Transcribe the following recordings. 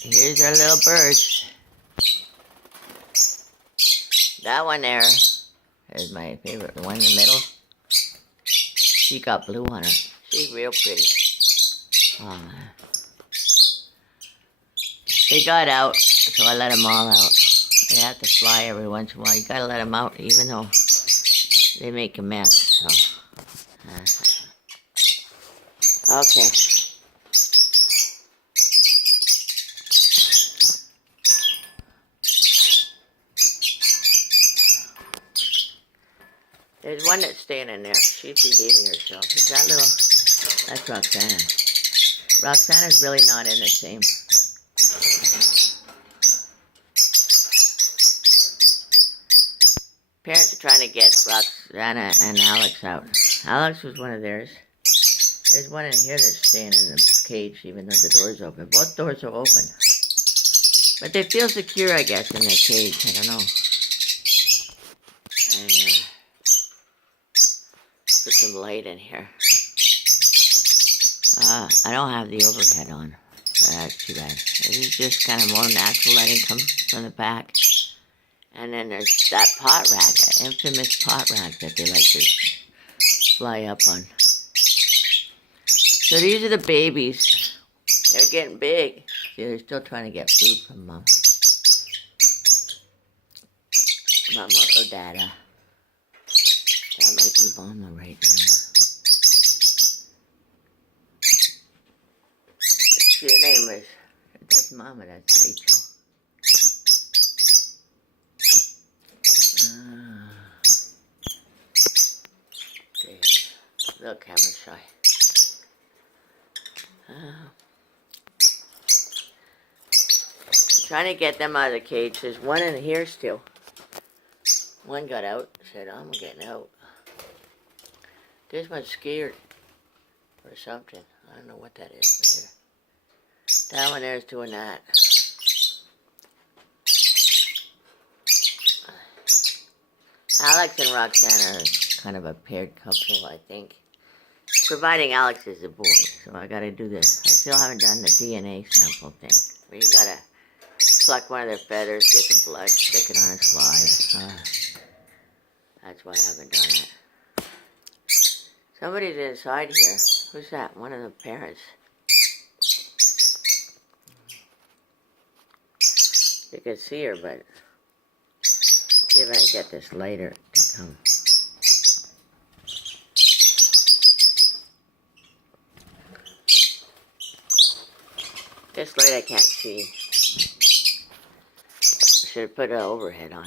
Here's our little birds. That one there is my favorite. The one in the middle. She got blue on her. She's real pretty. Oh, man. They got out, so I let them all out. They have to fly every once in a while. You gotta let them out, even though they make a mess. So, okay. There's one that's staying in there. She's behaving herself. Is that little? That's Roxana. Roxana's really not in the same. Parents are trying to get Roxana and Alex out. Alex was one of theirs. There's one in here that's staying in the cage, even though the door's open. Both doors are open. But they feel secure, I guess, in their cage. I don't know. And put some light in here. I don't have the overhead on. That's too bad. This is just kind of more natural lighting comes from the back. And then there's that pot rack, that infamous pot rack that they like to fly up on. So these are the babies. They're getting big. See, they're still trying to get food from Mom. Mama or Dada. That might be Mama right now. Your name is, that's Mama, that's Rachel. Okay, little camera shy. Trying to get them out of the cage. There's one in here still. One got out, said, I'm getting out. This one's scared or something. I don't know what that is, but there. That one there is doing that. Alex and Roxana are kind of a paired couple, I think. Providing Alex is a boy, so I gotta do this. I still haven't done the DNA sample thing. Where you gotta pluck one of their feathers, get the blood, stick it on a slide. That's why I haven't done it. Somebody's inside here. Who's that? One of the parents. You can see her, but see if I can get this lighter to come. This light I can't see. I should have put an overhead on.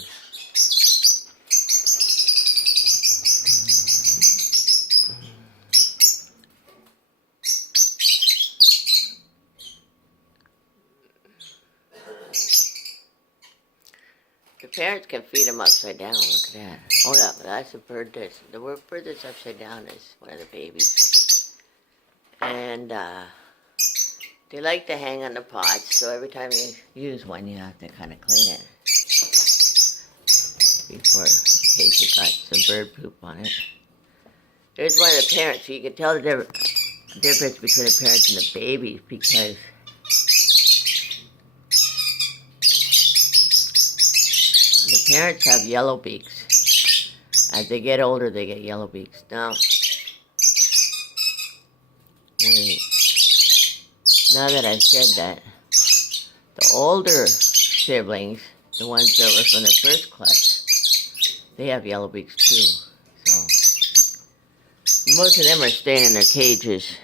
The parents can feed them upside down. Look at that. Oh yeah, that's a bird. The bird that's upside down is one of the babies. And they like to hang on the pots, so every time you use one, you have to kind of clean it before, in case you got some bird poop on it. There's one of the parents, so you can tell the difference between the parents and the babies, because the parents have yellow beaks. As they get older, they get yellow beaks. Now, wait. Now that I've said that, the older siblings, the ones that were from the first clutch, they have yellow beaks too. So, most of them are staying in their cages.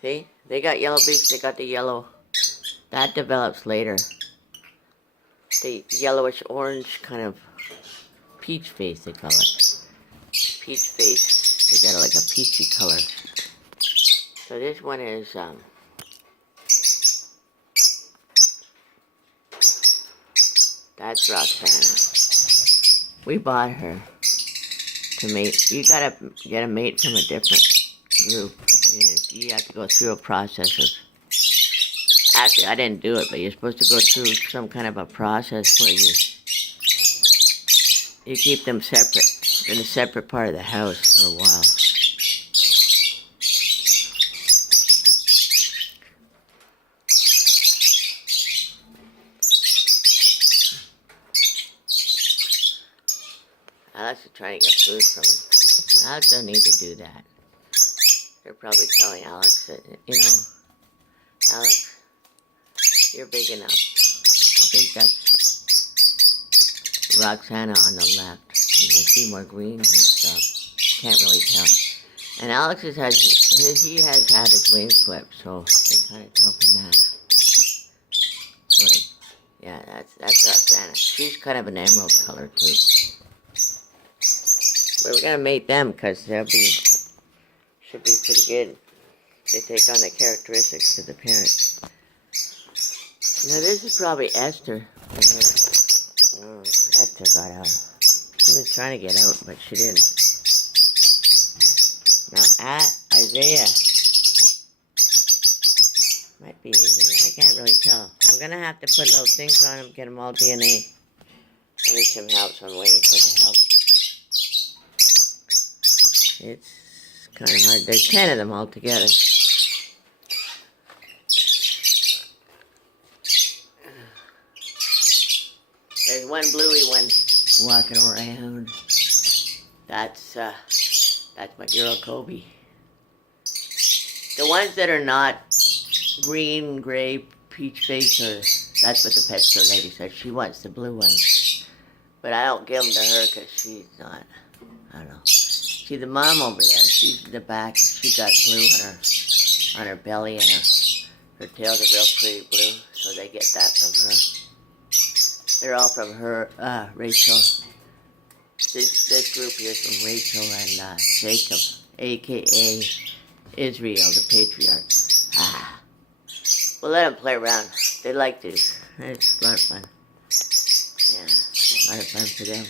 See? They got yellow beaks, they got the yellow. That develops later. The yellowish orange kind of peach face, they call it. Peach face. They got like a peachy color. So this one is, that's Roxana. We bought her to mate. You gotta get a mate from a different group. You have to go through a process of, actually I didn't do it, but you're supposed to go through some kind of a process where you keep them separate, in a separate part of the house for a while. Alex is trying to get food from him. Alex don't need to do that. They're probably telling Alex that, Alex, you're big enough. I think that's Roxana on the left. And you see more greens and stuff. Can't really tell. And Alex he has had his wings clipped, so they kind of tell from that. Sort of. Yeah, that's Roxana. She's kind of an emerald color too. But we're gonna mate them because should be pretty good. They take on the characteristics of the parent. Now this is probably Esther. Oh, Esther got out. She was trying to get out, but she didn't. Now Isaiah. Might be Isaiah. I can't really tell. I'm gonna have to put little things on them, get them all DNA. I need some help, so I'm waiting for the help. It's kind of hard. There's 10 of them all together. There's one bluey one walking around. That's my girl Kobe. The ones that are not green, gray, peach face, that's what the pet store lady said. She wants the blue ones. But I don't give them to her because she's not, I don't know. See the mom over there, she's in the back. She got blue on her belly, and her tail's a real pretty blue. So they get that from her. They're all from her, Rachel. This group here is from Rachel and Jacob, a.k.a. Israel, the patriarch. We'll let them play around. They like this. It's a lot of fun. Yeah, a lot of fun for them.